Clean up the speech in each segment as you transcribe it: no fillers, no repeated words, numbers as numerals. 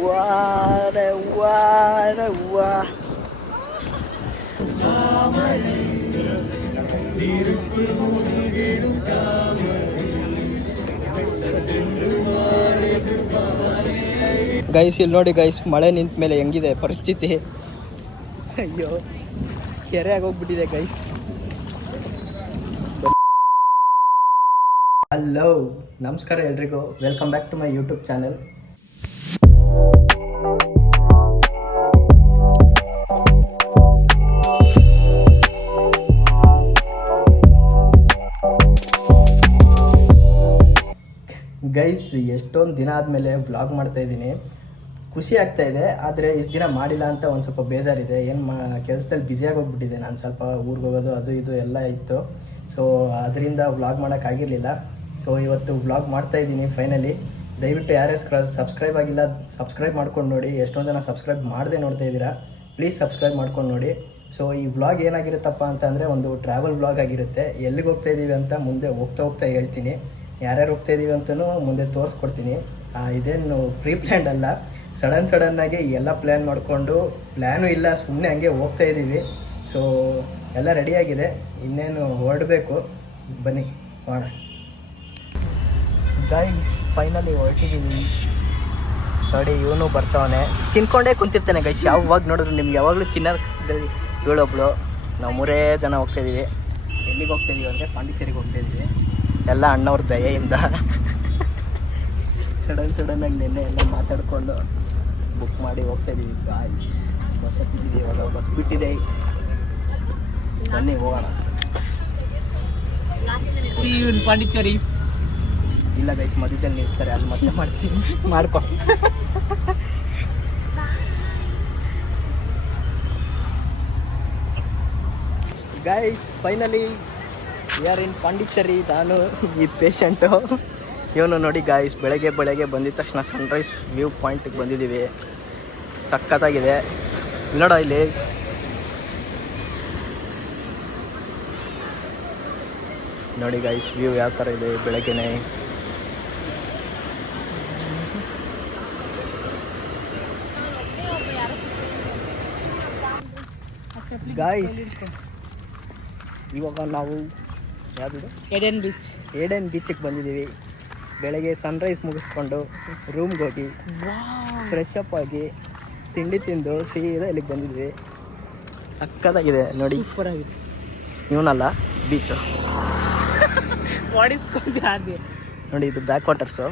ವಾರ ವಾರ ವಾ ಗೈಸ್ ಇಲ್ಲಿ ನೋಡಿ ಗೈಸ್, ಮಳೆ ನಿಂತ ಮೇಲೆ ಹೆಂಗಿದೆ ಪರಿಸ್ಥಿತಿ. ಅಯ್ಯೋ, ಕೆರೆ ಆಗೋಗ್ಬಿಟ್ಟಿದೆ ಗೈಸ್. ಹಲೋ, ನಮಸ್ಕಾರ ಎಲ್ರಿಗೂ. Welcome back to my YouTube channel. Guys, ಎಷ್ಟೊಂದು ದಿನ ಆದಮೇಲೆ ವ್ಲಾಗ್ ಮಾಡ್ತಾಯಿದ್ದೀನಿ. ಖುಷಿ ಆಗ್ತಾಯಿದೆ, ಆದರೆ ಇಷ್ಟು ದಿನ ಮಾಡಿಲ್ಲ ಅಂತ ಒಂದು ಸ್ವಲ್ಪ ಬೇಜಾರಿದೆ. ಕೆಲಸದಲ್ಲಿ ಬ್ಯುಸಿಯಾಗಿ ಹೋಗ್ಬಿಟ್ಟಿದೆ. ನಾನು ಸ್ವಲ್ಪ ಊರಿಗೆ ಹೋಗೋದು ಅದು ಇದು ಎಲ್ಲ ಇತ್ತು. ಸೊ ಅದರಿಂದ ವ್ಲಾಗ್ ಮಾಡೋಕ್ಕಾಗಿರಲಿಲ್ಲ. ಸೊ ಇವತ್ತು ವ್ಲಾಗ್ ಮಾಡ್ತಾಯಿದ್ದೀನಿ ಫೈನಲಿ. ದಯವಿಟ್ಟು ಯಾರ್ಯಾರು ಸಬ್ಸ್ಕ್ರೈಬ್ ಆಗಿಲ್ಲ ಸಬ್ಸ್ಕ್ರೈಬ್ ಮಾಡ್ಕೊಂಡು ನೋಡಿ. ಎಷ್ಟೊಂದು ಜನ ಸಬ್ಸ್ಕ್ರೈಬ್ ಮಾಡದೆ ನೋಡ್ತಾ ಇದ್ದೀರಾ, ಪ್ಲೀಸ್ ಸಬ್ಸ್ಕ್ರೈಬ್ ಮಾಡ್ಕೊಂಡು ನೋಡಿ. ಸೊ ಈ ವ್ಲಾಗ್ ಏನಾಗಿರುತ್ತಪ್ಪ ಅಂತಂದರೆ ಒಂದು ಟ್ರಾವೆಲ್ ವ್ಲಾಗ್ ಆಗಿರುತ್ತೆ. ಎಲ್ಲಿಗೆ ಹೋಗ್ತಾಯಿದ್ದೀವಿ ಅಂತ ಮುಂದೆ ಹೋಗ್ತಾ ಹೇಳ್ತೀನಿ. ಯಾರ್ಯಾರು ಹೋಗ್ತಾಯಿದ್ದೀವಿ ಅಂತಲೂ ಮುಂದೆ ತೋರಿಸ್ಕೊಡ್ತೀನಿ. ಇದೇನು ಪ್ರೀ ಪ್ಲ್ಯಾನ್ಡ್ ಅಲ್ಲ, ಸಡನ್ನಾಗಿ ಎಲ್ಲ ಪ್ಲ್ಯಾನ್ ಮಾಡಿಕೊಂಡು, ಪ್ಲ್ಯಾನು ಇಲ್ಲ, ಸುಮ್ಮನೆ ಹಂಗೆ ಹೋಗ್ತಾಯಿದ್ದೀವಿ. ಸೊ ಎಲ್ಲ ರೆಡಿಯಾಗಿದೆ, ಇನ್ನೇನು ಹೊರಡಬೇಕು. ಬನ್ನಿ ಹೋಗೋಣ. ಗೈಸ್ ಫೈನಲಿ ಹೊರಟಿದ್ದೀವಿ ನೋಡಿ. ಇವನು ಬರ್ತಾವನೆ, ತಿನ್ಕೊಂಡೇ ಕುಂತಿರ್ತಾನೆ ಗೈಸ್. ಯಾವಾಗ ನೋಡಿದ್ರು ನಿಮ್ಗೆ ಯಾವಾಗಲೂ ತಿನ್ನೋದ್ರಲ್ಲಿ ಇವಳೊಬ್ಳು. ನಾವು 3 ಜನ ಹೋಗ್ತಾಯಿದ್ದೀವಿ. ಎಲ್ಲಿಗೆ ಹೋಗ್ತಾಯಿದ್ದೀವಿ ಅಂದರೆ ಪಾಂಡಿಚೇರಿಗೆ ಹೋಗ್ತಾಯಿದ್ದೀವಿ. ಎಲ್ಲ ಅಣ್ಣವ್ರ ದಯೆಯಿಂದ ಸಡನ್ನಾಗಿ ನಿನ್ನೆ ಎಲ್ಲ ಮಾತಾಡಿಕೊಂಡು ಬುಕ್ ಮಾಡಿ ಹೋಗ್ತಾಯಿದ್ದೀವಿ ಗಾಯ್ಸ್. ಬಸ್ ಹತ್ತಿದ್ದೀವಿ, ಇವಾಗ ಬಸ್ ಬಿಟ್ಟಿದೆ. ಬನ್ನಿ ಹೋಗೋಣ. ಪಾಂಡಿಚೇರಿ ಇಲ್ಲ ಗೈಸ್, ಮಧ್ಯದಲ್ಲಿ ನಿಲ್ಲಿಸ್ತಾರೆ, ಅಲ್ಲಿ ಮತ್ತೆ ಮಾಡ್ತೀನಿ, ಮಾಡ್ಕೊ. ಗೈಸ್ ಫೈನಲಿ ವಿ ಆರ್ ಇನ್ ಪಾಂಡಿಚೇರಿ. ನಾನು ಈ ಪೇಷಂಟು, ಇವನು ನೋಡಿ ಗಾಯ್ಸ್. ಬೆಳಗ್ಗೆ ಬಂದಿದ ತಕ್ಷಣ ಸನ್ರೈಸ್ ವ್ಯೂ ಪಾಯಿಂಟಿಗೆ ಬಂದಿದ್ದೀವಿ. ಸಖತ್ತಾಗಿದೆ ನೋಡೋ ಇಲ್ಲಿ. ನೋಡಿ ಗಾಯ್ಸ್, ವ್ಯೂ ಯಾವ ಥರ ಇದೆ ಬೆಳಗ್ಗೆನೆ. ಗಾಯ್ಸ್ ಇವಾಗ ನಾವು ಯಾವುದು ಏಡನ್ ಬೀಚಿಗೆ ಬಂದಿದ್ದೀವಿ. ಬೆಳಗ್ಗೆ ಸನ್ರೈಸ್ ಮುಗಿಸ್ಕೊಂಡು ರೂಮ್ಗೆ ಹೋಗಿ ಫ್ರೆಶ್ ಅಪ್ ಆಗಿ ತಿಂಡಿ ತಿಂದು ಸೀದಾ ಇಲ್ಲಿಗೆ ಬಂದಿದ್ವಿ. ಸಕ್ಕತ್ತಾಗಿದೆ ನೋಡಿ. ಸೂಪರಾಗಿದೆ. ಇವನಲ್ಲ ಬೀಚು ನೋಡಿ, ಇದು ಬ್ಯಾಕ್ ವಾಟರ್ಸು.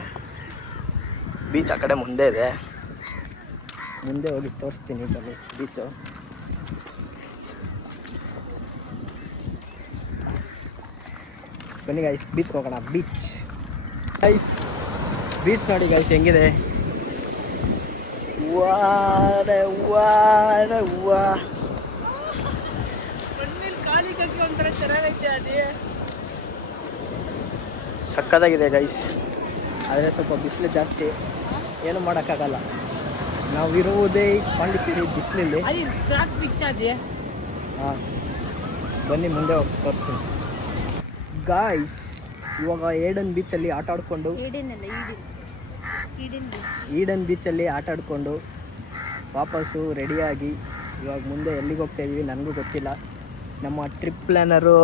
ಬೀಚ್ ಆ ಕಡೆ ಮುಂದೆ ಇದೆ, ಮುಂದೆ ಹೋಗಿ ತೋರಿಸ್ತೀನಿ ಬನ್ನಿ ಬೀಚು. ಬನ್ನಿ ಗೈಸ್, ಬೀಚ್ ಹೋಗೋಣ. ಬೀಚ್ ನೋಡಿ ಗೈಸ್ ಹೆಂಗಿದೆ. ಸಕ್ಕತ್ತಾಗಿದೆ ಗೈಸ್, ಆದರೆ ಸ್ವಲ್ಪ ಬಿಸಿಲು ಜಾಸ್ತಿ, ಏನು ಮಾಡೋಕ್ಕಾಗಲ್ಲ. ನಾವು ಇರುವುದೇ ಪಾಂಡಿಚೇರಿ ಬಿಸಿಲಲ್ಲಿ. ಹಾಂ, ಬನ್ನಿ ಮುಂದೆ ಹೋಗಿ ತೋರಿಸ್ತೀನಿ ಗಾಯ್ಸ್. ಇವಾಗ ಏಡನ್ ಬೀಚಲ್ಲಿ ಆಟ ಆಡಿಕೊಂಡು, ಈಡನ್ ಬೀಚಲ್ಲಿ ಆಟ ಆಡಿಕೊಂಡು ವಾಪಸ್ಸು ರೆಡಿಯಾಗಿ ಇವಾಗ ಮುಂದೆ ಎಲ್ಲಿಗೆ ಹೋಗ್ತಾಯಿದ್ದೀವಿ ನನಗೂ ಗೊತ್ತಿಲ್ಲ. ನಮ್ಮ ಟ್ರಿಪ್ ಪ್ಲ್ಯಾನರು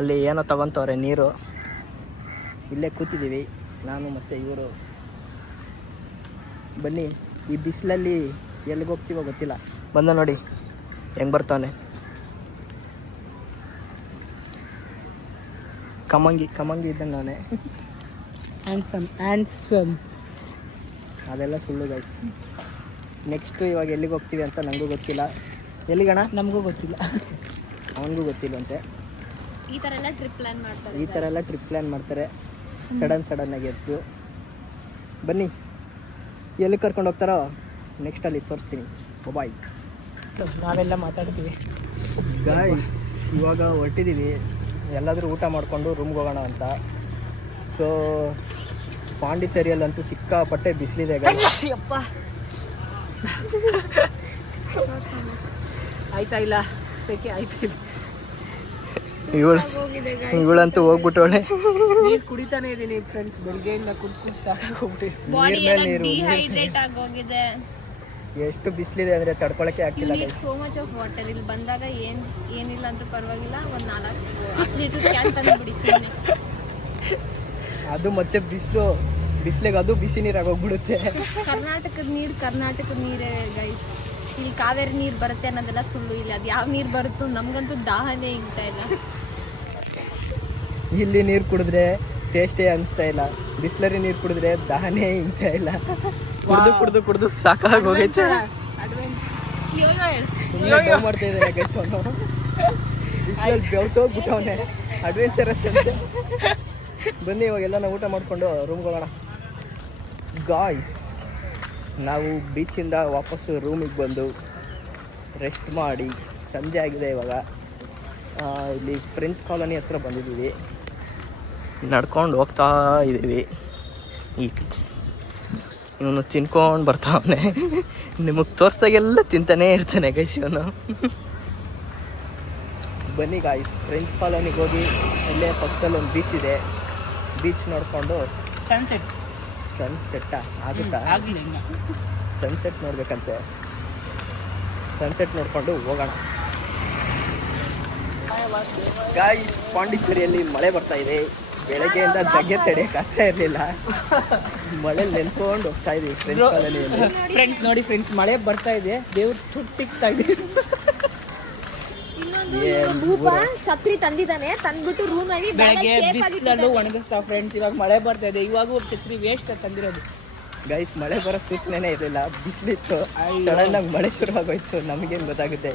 ಅಲ್ಲಿ ಏನೋ ತಗೊತವ್ರೆ ನೀರು. ಇಲ್ಲೇ ಕೂತಿದ್ದೀವಿ ನಾನು ಮತ್ತು ಇವರು. ಬನ್ನಿ, ಈ ಬಿಸಿಲಲ್ಲಿ ಎಲ್ಲಿಗೆ ಹೋಗ್ತೀವೋ ಗೊತ್ತಿಲ್ಲ. ಬಂದ ನೋಡಿ ಹೆಂಗೆ ಬರ್ತಾನೆ. ಕಮಂಗಿ ಇದ್ದಂಗೆ ನಾನೇ. ಹ್ಯಾಂಡ್ಸಮ್ ಅದೆಲ್ಲ ಸುಳ್ಳು ಗೈಸ್. ನೆಕ್ಸ್ಟು ಇವಾಗ ಎಲ್ಲಿಗೆ ಹೋಗ್ತೀವಿ ಅಂತ ನನಗೂ ಗೊತ್ತಿಲ್ಲ. ಎಲ್ಲಿಗಣ ನಮಗೂ ಗೊತ್ತಿಲ್ಲ, ಅವನಿಗೂ ಗೊತ್ತಿಲ್ಲಂತೆ. ಈ ಥರ ಎಲ್ಲ ಟ್ರಿಪ್ ಪ್ಲ್ಯಾನ್ ಮಾಡ್ತಾರೆ ಸಡನ್ನಾಗಿ ಎದ್ದು. ಬನ್ನಿ, ಎಲ್ಲಿ ಕರ್ಕೊಂಡು ಹೋಗ್ತಾರೋ ನೆಕ್ಸ್ಟಲ್ಲಿ ತೋರಿಸ್ತೀನಿ. ಬಾಯ್. ನಾವೆಲ್ಲ ಮಾತಾಡ್ತೀವಿ ಗಾಯ್ಸ್. ಇವಾಗ ಹೊರಟಿದ್ದೀವಿ, ಎಲ್ಲಾದರೂ ಊಟ ಮಾಡಿಕೊಂಡು ರೂಮ್ಗೆ ಹೋಗೋಣ ಅಂತ. ಸೊ ಪಾಂಡಿಚೇರಿಯಲ್ಲಂತೂ ಸಿಕ್ಕಾಪಟ್ಟೆ ಬಿಸಿಲಿದೆ ಗಾಯ್ಸ್. ಆಯ್ತಾ ಇಲ್ಲ ಸೆಕೆ ಆಯ್ತಾ ಇಲ್ಲ. ಇವಳಂತೂ ಹೋಗ್ಬಿಟ್ಟವಳೆ. ನೀರು ಕುಡಿತಾನೆ ಇದೀನಿ ಫ್ರೆಂಡ್ಸ್, ಬೆಳಗ್ಗೆಯಿಂದ ಕುಡ್ಕೊಂಡು ಆಗೋಗಿದೆ. ಎಷ್ಟು ಬಿಸಿಲಿದೆ ಅಂದ್ರೆ ತಡ್ಕೊಳಕ್ಕೆ ಆಗ್ತಿಲ್ಲ. So much of water. ಇಲ್ಲಿ ಬಂದಾಗ ಏನಿಲ್ಲ ಅಂದ್ರೂ ಪರವಾಗಿಲ್ಲ, ಒಂದು 4 ಲೀಟರ್ ಕ್ಯಾನ್ ತಂದ್ಬಿಡಿ. ಅದು ಮತ್ತೆ ಬಿಸಿಲಿಗೆ ಅದು ಬಿಸಿ ನೀರಾಗಿ ಹೋಗ್ಬಿಡುತ್ತೆ. ಕರ್ನಾಟಕದ ನೀರೇ ಗೈಸ್. ಇಲ್ಲಿ ಕಾವೇರಿ ನೀರು ಬರುತ್ತೆ ಅನ್ನೋದೆಲ್ಲ ಸುಳ್ಳು. ಇಲ್ಲಿ ಅದು ಯಾವ ನೀರು ಬರುತ್ತೋ ನಮ್ಗಂತೂ ದಾಹನೇ ಇಂಗ್ತಾ ಇಲ್ಲ. ಇಲ್ಲಿ ನೀರು ಕುಡಿದ್ರೆ ಟೇಸ್ಟೇ ಅನಿಸ್ತಾ ಇಲ್ಲ, ಬಿಸ್ಲರಿ ನೀರು ಕುಡಿದ್ರೆ ದಾಹನೇ ಇಂಗ್ತಾ ಇಲ್ಲ. ಕುಡ್ದು ಸಾಕಾಗಿ ಹೋಗೈತೆ. ಮಾಡ್ತಾ ಇದ್ದಾರೆ ಗೈಸ್, ಅವನು ಬಿಸಿಲಲ್ಲಿ ಬೆವ್ತೋಗ್ಬಿಟ್ಟವನೆ. ಅಡ್ವೆಂಚರಸ್ ಅಂತ. ಬನ್ನಿ ಇವಾಗೆಲ್ಲ ನಾವು ಊಟ ಮಾಡಿಕೊಂಡು ರೂಮ್ಗೆ ಹೋಗೋಣ ಗಾಯ್ಸ್. ನಾವು ಬೀಚಿಂದ ವಾಪಸ್ಸು ರೂಮಿಗೆ ಬಂದು ರೆಸ್ಟ್ ಮಾಡಿ ಸಂಜೆ ಆಗಿದೆ. ಇವಾಗ ಇಲ್ಲಿ ಫ್ರೆಂಚ್ ಕಾಲೋನಿ ಹತ್ರ ಬಂದಿದ್ದೀವಿ, ನಡ್ಕೊಂಡು ಹೋಗ್ತಾ ಇದ್ದೀವಿ. ಇವನು ತಿನ್ಕೊಂಡು ಬರ್ತಾವನೆ. ನಿಮಗೆ ತೋರಿಸ್ದಾಗೆಲ್ಲ ತಿಂತಾನೇ ಇರ್ತಾನೆ ಗೈಸ್ ಇವನು. ಬನ್ನಿ ಗಾಯ್ಸ್, ಫ್ರೆಂಚ್ ಕಾಲೋನಿಗೆ ಹೋಗಿ ಇಲ್ಲೇ ಪಕ್ಕದಲ್ಲಿ ಒಂದು ಬೀಚ್ ಇದೆ, ಬೀಚ್ ನೋಡಿಕೊಂಡು ಸನ್ಸೆಟ್ ಆಗುತ್ತಾ, ಸನ್ಸೆಟ್ ನೋಡ್ಬೇಕಂತೆ, ಸನ್ಸೆಟ್ ನೋಡಿಕೊಂಡು ಹೋಗೋಣ ಗಾಯ್ಸ್. ಪಾಂಡಿಚೇರಿಯಲ್ಲಿ ಮಳೆ ಬರ್ತಾ ಇದೆ. ಬೆಳಗ್ಗೆಯಿಂದ ಜಗ್ಗೆ ತಡೆಯೋಕ್ಕಾಗ್ತಾ ಇರಲಿಲ್ಲ, ಮಳೆ ನೆನ್ಕೊಂಡು ಹೋಗ್ತಾ ಇದೀವಿ ಫ್ರೆಂಚ್ ಕಾಲೋನಿಯಲ್ಲಿ. ಫ್ರೆಂಡ್ಸ್ ನೋಡಿ ಫ್ರೆಂಡ್ಸ್, ಮಳೆ ಬರ್ತಾ ಇದೆ, ದೇವ್ರು ತುಟ್ಟಿಕ್ತಾ ಇದೆ. ಛತ್ರಿ ತಂದಿದ್ದಾನೆ, ತಂದ್ಬಿಟ್ಟು ರೂಮಲ್ಲಿ ಬೆಳಗ್ಗೆ ಬಿಸಿಲಲ್ಲೂ ಒಣಗಿಸ್ತಾ ಫ್ರೆಂಡ್ಸ್. ಇವಾಗ ಮಳೆ ಬರ್ತಾ ಇದೆ, ಇವಾಗ ಛತ್ರಿ ವೇಸ್ಟ್ ತಂದಿರೋದು ಗೈಸ್. ಮಳೆ ಬರೋ ಸೂಚನೆನೇ ಇರಲಿಲ್ಲ, ಬಿಸಿಲಿತ್ತು, ಸಡನ್ನಾಗಿ ಮಳೆ ಶುರುವಾಗೋಯ್ತು. ನಮಗೇನು ಗೊತ್ತಾಗುತ್ತೆ.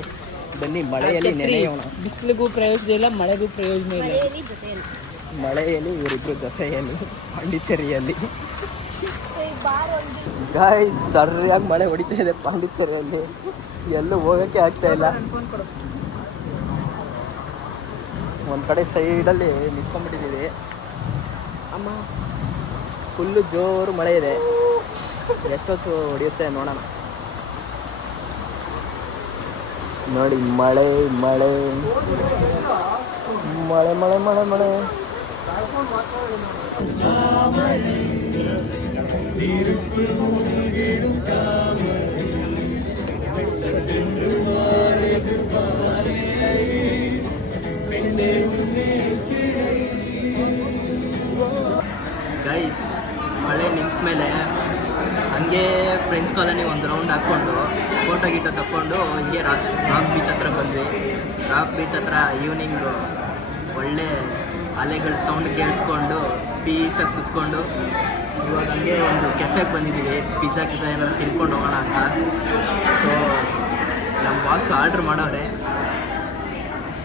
ಬನ್ನಿ ಮಳೆಯಲ್ಲಿ ನೆನೆಯೋಣ. ಬಿಸಿಲಿಗೂ ಪ್ರಯೋಜನ ಇಲ್ಲ, ಮಳೆಗೂ ಪ್ರಯೋಜನ ಇಲ್ಲ. ಮಳೆಯಲ್ಲಿ ಇವರಿಬ್ರು ಜೊತೆಯಲ್ಲಿ ಪಾಂಡಿಚೇರಿಯಲ್ಲಿ ಗಾಯ್ಸ್. ಸರಿಯಾಗಿ ಮಳೆ ಹೊಡಿತಾ ಇದೆ ಪಾಂಡಿಚೇರಿಯಲ್ಲಿ, ಎಲ್ಲೂ ಹೋಗೋಕ್ಕೆ ಆಗ್ತಾ ಇಲ್ಲ. ಒಂದು ಕಡೆ ಸೈಡಲ್ಲಿ ನಿಂತ್ಕೊಂಡ್ಬಿಟ್ಟಿದ್ದೀವಿ. ಅಮ್ಮ ಫುಲ್ಲು ಜೋರು ಮಳೆ ಇದೆ, ಎಷ್ಟೊತ್ತು ಹೊಡೆಯುತ್ತೆ ನೋಡೋಣ. ನೋಡಿ ಮಳೆ ಮಳೆ ಮಳೆ ಮಳೆ ಮಳೆ ಮಳೆ. ಗೈಸ್, ಮಳೆ ನಿಂತ ಮೇಲೆ ಹಂಗೆ ಫ್ರೆಂಚ್ ಕಾಲೋನಿ ಒಂದು ರೌಂಡ್ ಹಾಕ್ಕೊಂಡು ಫೋಟೋ ಗೀಟೋ ತಗೊಂಡು ಹಿಂಗೆ ರಾಕ್ ಬೀಚ್ ಹತ್ರ ಬಂದ್ವಿ. ರಾಕ್ ಬೀಚ್ ಹತ್ರ ಈವ್ನಿಂಗು ಒಳ್ಳೆ ಅಲೆಗಳ ಸೌಂಡ್ ಕೇಳಿಸ್ಕೊಂಡು ಪೀಸಾಗಿ ಕುತ್ಕೊಂಡು ಇವಾಗ ಹಂಗೆ ಒಂದು ಕೆಫೆಗೆ ಬಂದಿದ್ದೀವಿ. ಪಿಜ್ಜಾ ಏನಾದ್ರು ತಿನ್ಕೊಂಡು ಹೋಗೋಣ ಅಂತ. ಸೊ ನಮ್ಮ ಬಾಸ್ ಆರ್ಡ್ರ್ ಮಾಡವ್ರೆ,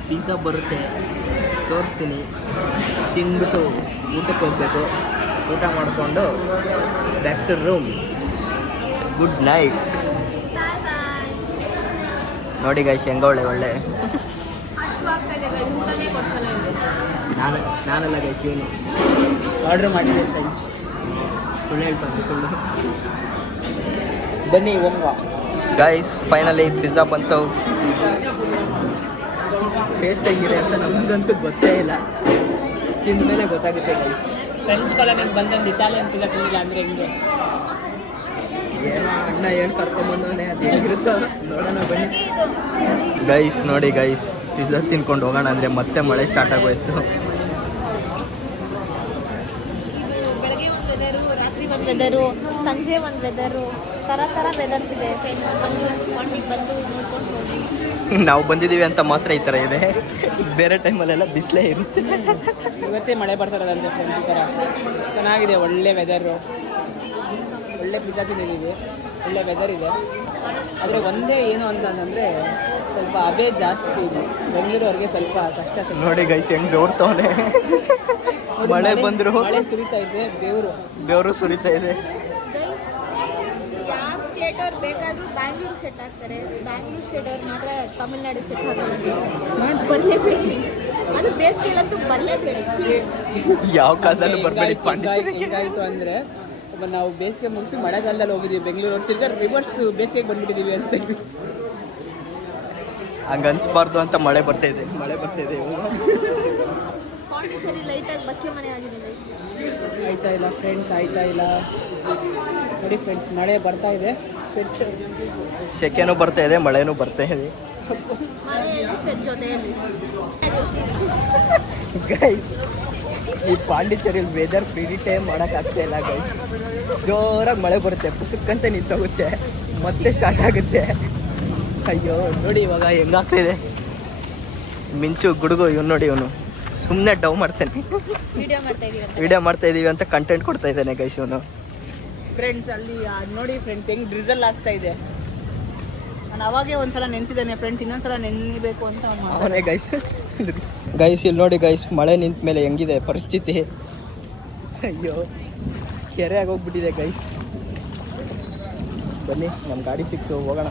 ಪಿಜ್ಜಾ ಬರುತ್ತೆ, ತೋರಿಸ್ತೀನಿ, ತಿಂದ್ಬಿಟ್ಟು ಊಟಕ್ಕೆ ಹೋಗಬೇಕು. ಊಟ ಮಾಡಿಕೊಂಡು back to room. Good night. ನೋಡಿ ಗೈಸ್ ಹೆಂಗವಳೆ ಒಳ್ಳೆ. ನಾನೆಲ್ಲ ಗೈಸ್ ಇವನು ಆರ್ಡ್ರ್ ಮಾಡಿದೆ ಫ್ರೆಂಡ್ಸ್, ಸುಳ್ಳು ಹೇಳ್ತಾನೆ ಸುಳ್ಳು. ಬನ್ನಿ ಹೋಗುವ ಗೈಸ್. ಫೈನಲಿ ಪಿಜ್ಜಾ ಬಂತು. ಟೇಸ್ಟ್ ಹೆಂಗಿದೆ ಅಂತ ನಮಗಂತೂ ಗೊತ್ತೇ ಇಲ್ಲ, ತಿಂದ ಮೇಲೆ ಗೊತ್ತಾಗುತ್ತೆ ಗೈಸ್. ಫ್ರೆಂಚ್ ಕಾಲೋನಿಗೆ ಬಂದೊಂದು ಇಟಾಲಿಯನ್ ಪಿಜ್ಜಾ ತಿಂದಿಲ್ಲ ಅಂದರೆ ಹೆಂಗೆ? ಏನೋ ಅಣ್ಣ ಏನು ಕರ್ಕೊಂಬಂದವನೇ, ಅದು ಹೇಗಿರುತ್ತೋ ನೋಡೋಣ ಬನ್ನಿ ಗೈಸ್. ನೋಡಿ ಗೈಸ್, ಪಿಜ್ಜಾ ತಿನ್ಕೊಂಡು ಹೋಗೋಣ ಅಂದರೆ ಮತ್ತೆ ಮಳೆ ಸ್ಟಾರ್ಟ್ ಆಗೋಯ್ತು. ಬೆಳಗ್ಗೆ ಒಂದು ವೆದರು, ರಾತ್ರಿ ಒಂದು ವೆದರು, ಸಂಜೆ ಒಂದು ವೆದರು, ಥರ ವೆದರ್ಸ್ ಇದೆ. ಬಂದು ನೋಡ್ಕೊಂಡು ಹೋಗಿ. ನಾವು ಬಂದಿದ್ದೀವಿ ಅಂತ ಮಾತ್ರ ಈ ಥರ ಇದೆ, ಬೇರೆ ಟೈಮಲ್ಲೆಲ್ಲ ಬಿಸಿಲೇ ಇರುತ್ತೆ. ಇವತ್ತೇ ಮಳೆ ಬರ್ತಾರದಂತೆ ಫ್ರೆಂಡ್ಸ್. ಈ ಥರ ಚೆನ್ನಾಗಿದೆ, ಒಳ್ಳೆ ವೆದರು, ಒಳ್ಳೆ ಪಿಜ್ಜಾ ತಿಂದಿದ್ದೀವಿ, ಒಳ್ಳೆ ವೆದರ್ ಇದೆ. ಆದರೆ ಒಂದೇ ಏನು ಅಂತಂದರೆ ಸ್ವಲ್ಪ ಅದೇ ಜಾಸ್ತಿ ಇದೆ ಬೆಂಗಳೂರವ್ರಿಗೆ, ಸ್ವಲ್ಪ ಕಷ್ಟ. ನೋಡಿ ಗೈಸ್ ಹೆಂಗೆ ಬೆವರ್ತವನೆ. ಮಳೆ ಬಂದರು ಮಳೆ ಸುರಿತಾ ಇದೆ, ಬೆವರು ಸುರಿತಾ ಇದೆ. ಯಾವ ಸ್ಟೇಟ್ ಅವ್ರು ಬೇಕಾದರೂ ಬ್ಯಾಂಗ್ಳೂರು ಸೆಟ್ ಆಗ್ತಾರೆ, ಬ್ಯಾಂಗ್ಳೂರು ಸ್ಟೇಟ್ ಅವ್ರು ಮಾತ್ರ ತಮಿಳ್ನಾಡು ಸೆಟ್ ಆಗ್ತಾರೆ. ಬರಲೇಬೇಡಿ, ಅದು ಬೇಸಿಗೆಲಂತೂ ಬರಲೇಬೇಡಿ. ಯಾವ ಕಾಲದಲ್ಲೂ ಬರಬೇಡಿ. ಹೆಂಗಾಯಿತು ಅಂದರೆ ನಾವು ಬೇಸಿಗೆ ಮುಗಿಸಿ ಮಳೆಗಾಲದಲ್ಲಿ ಹೋಗಿದ್ದೀವಿ ಬೆಂಗಳೂರು, ತಿರ್ಗಾ ರಿವರ್ಸ್ ಬೇಸಿಗೆ ಬಂದ್ಬಿಟ್ಟಿದ್ದೀವಿ ಅನಿಸ್ತೈತಿ. ಹಂಗೆ ಅನ್ಸ್ಬಾರ್ದು ಅಂತ ಮಳೆ ಬರ್ತಾ ಇದೆ ಇವಾಗ. ಪಾಂಡಿಚೇರಿ ಲೈಟಾಗಿ ಬಚ್ಚೆ ಮನೆ ಆಗಿದೆ guys. ಆಯ್ತಾ ಇಲ್ಲ ಫ್ರೆಂಡ್ಸ್, ಆಯ್ತಾ ಇಲ್ಲ ನೋಡಿ ಫ್ರೆಂಡ್ಸ್, ಮಳೆ ಬರ್ತಾ ಇದೆ. ಸ್ವೆಟ್ ಸೆಕೆನೂ ಬರ್ತಾ ಇದೆ, ಮಳೆನೂ ಬರ್ತಾ ಇದೆ. ಮಳೆಯಲ್ಲಿ ಸ್ವೆಟ್ ಜೊತೆಯಲ್ಲಿ ಗೈಸ್ ಈ ಪಾಂಡಿಚೇರಿಯಲ್ಲಿ ವೆದರ್ ಪ್ರಿಡಿಟೇ ಮಾಡೋಕ್ಕಾಗ್ತಾ ಇಲ್ಲ ಗೈಸ್. ಜೋರಾಗಿ ಮಳೆ ಬರುತ್ತೆ, ಪುಸ್ತಕಂತ ನಿಂತೋಗುತ್ತೆ, ಮತ್ತೆ ಸ್ಟಾರ್ಟ್ ಆಗುತ್ತೆ. ಅಯ್ಯೋ ನೋಡಿ ಇವಾಗ ಹೆಂಗಾಗ್ತಾಯಿದೆ ಮಿಂಚು ಗುಡುಗು. ಇವನು ನೋಡಿ, ಇವನು ಸುಮ್ಮನೆ ಡವ್ ಮಾಡ್ತಾನೆ. ವಿಡಿಯೋ ಮಾಡ್ತಾ ಇದೀವಿ ಅಂತ ಕಂಟೆಂಟ್ ಕೊಡ್ತಾ ಇದ್ದಾನೆ ಗೈಸ್ ಇವನು. ಫ್ರೆಂಡ್ಸ್ ಅಲ್ಲಿ ನೋಡಿ ಫ್ರೆಂಡ್ಸ್ ಹೆಂಗೆ ಡ್ರಿಸಲ್ ಆಗ್ತಾ ಇದೆ. ನಾನು ಅವಾಗೇ ಒಂದ್ಸಲ ನೆನೆಸಿದ್ದೇನೆ ಫ್ರೆಂಡ್ಸ್, ಇನ್ನೊಂದ್ಸಲ ನೆನೆಯಬೇಕು ಅಂತ ಅವನೇ ಗೈಸ್. ಗೈಸ್ ಇಲ್ಲಿ ನೋಡಿ ಗೈಸ್, ಮಳೆ ನಿಂತ ಮೇಲೆ ಹೆಂಗಿದೆ ಪರಿಸ್ಥಿತಿ. ಅಯ್ಯೋ ಕೆರೆ ಆಗೋಗ್ಬಿಟ್ಟಿದೆ ಗೈಸ್. ಬನ್ನಿ, ನಮ್ಮ ಗಾಡಿ ಸಿಕ್ತು, ಹೋಗೋಣ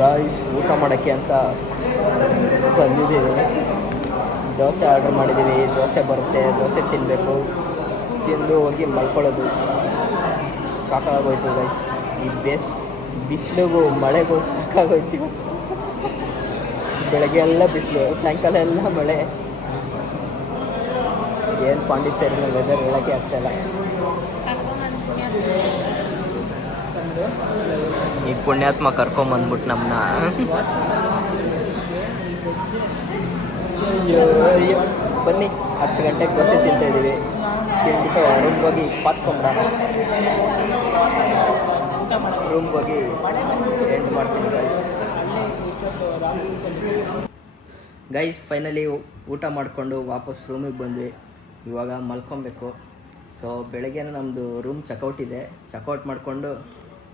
ಗೈಸ್. ಊಟ ಮಾಡೋಕ್ಕೆ ಅಂತ ಬಂದಿದ್ದೀವಿ. ದೋಸೆ ಆರ್ಡ್ರ್ ಮಾಡಿದ್ದೀವಿ, ದೋಸೆ ಬರುತ್ತೆ, ದೋಸೆ ತಿನ್ನಬೇಕು, ತಿಂದು ಹೋಗಿ ಮಲ್ಕೊಳ್ಳೋದು. ಸಾಕಾಗೋಯ್ತು ಗೈಸ್. ಈ ಬಿಸಿಲಿಗೂ ಮಳೆಗೂ ಸಾಕಾಗೋಯ್ತು ಇವತ್ತು. ಬೆಳಗ್ಗೆ ಎಲ್ಲ ಬಿಸಿಲು, ಸಾಯಂಕಾಲ ಎಲ್ಲ ಮಳೆ. ಏನು ಪಾಂಡಿಚೇರಿನ ವೆದರ್ ಹೇಳೋಕ್ಕೆ ಆಗ್ತಾಯಿಲ್ಲ. ಈ ಪುಣ್ಯಾತ್ಮ ಕರ್ಕೊಂಬಂದ್ಬಿಟ್ಟು ನಮ್ಮನ್ನ. ಬನ್ನಿ, 10 ಗಂಟೆಗೆ ದೋಸೆ ತಿಂತಾಯಿದ್ದೀವಿ. ತಿಂದ್ಬಿಟ್ಟು ರೂಮ್ಗೆ ಹೋಗಿ ಪಾತ್ಕೊಂಬಿಡೋಣ. ರೂಮ್ಗೆ ಹೋಗಿ ಎಂಡ್ ಮಾಡ್ತೀನಿ ಗೈಸ್. ಫೈನಲಿ ಊಟ ಮಾಡಿಕೊಂಡು ವಾಪಸ್ ರೂಮಿಗೆ ಬಂದ್ವಿ. ಇವಾಗ ಮಲ್ಕೊಬೇಕು. ಸೊ ಬೆಳಗ್ಗೆನೇ ನಮ್ಮದು ರೂಮ್ ಚೆಕ್ಔಟ್ ಇದೆ. ಚೆಕ್ಔಟ್ ಮಾಡಿಕೊಂಡು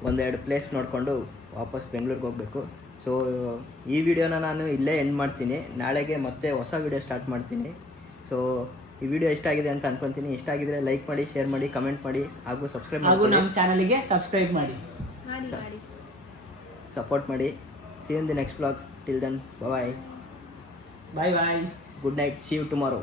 ಒಂದೆರಡು ಪ್ಲೇಸ್ ನೋಡಿಕೊಂಡು ವಾಪಸ್ ಬೆಂಗಳೂರಿಗೆ ಹೋಗಬೇಕು. ಸೊ ಈ ವಿಡಿಯೋನ ನಾನು ಇಲ್ಲೇ ಎಂಡ್ ಮಾಡ್ತೀನಿ. ನಾಳೆಗೆ ಮತ್ತೆ ಹೊಸ ವಿಡಿಯೋ ಸ್ಟಾರ್ಟ್ ಮಾಡ್ತೀನಿ. ಸೊ ಈ ವಿಡಿಯೋ ಇಷ್ಟ ಆಗಿದೆ ಅಂತ ಅನ್ಕೊತೀನಿ. ಇಷ್ಟ ಆಗಿದ್ರೆ ಲೈಕ್ ಮಾಡಿ, ಶೇರ್ ಮಾಡಿ, ಕಮೆಂಟ್ ಮಾಡಿ, ಹಾಗೂ ಸಬ್ಸ್ಕ್ರೈಬ್ ಮಾಡಿ. ಹಾಗೂ ನಮ್ಮ ಚಾನಲ್ಗೆ ಸಬ್ಸ್ಕ್ರೈಬ್ ಮಾಡಿ, ಸಪೋರ್ಟ್ ಮಾಡಿ. See you in the next vlog. Till then, bye bye. Bye. Good night. See you tomorrow.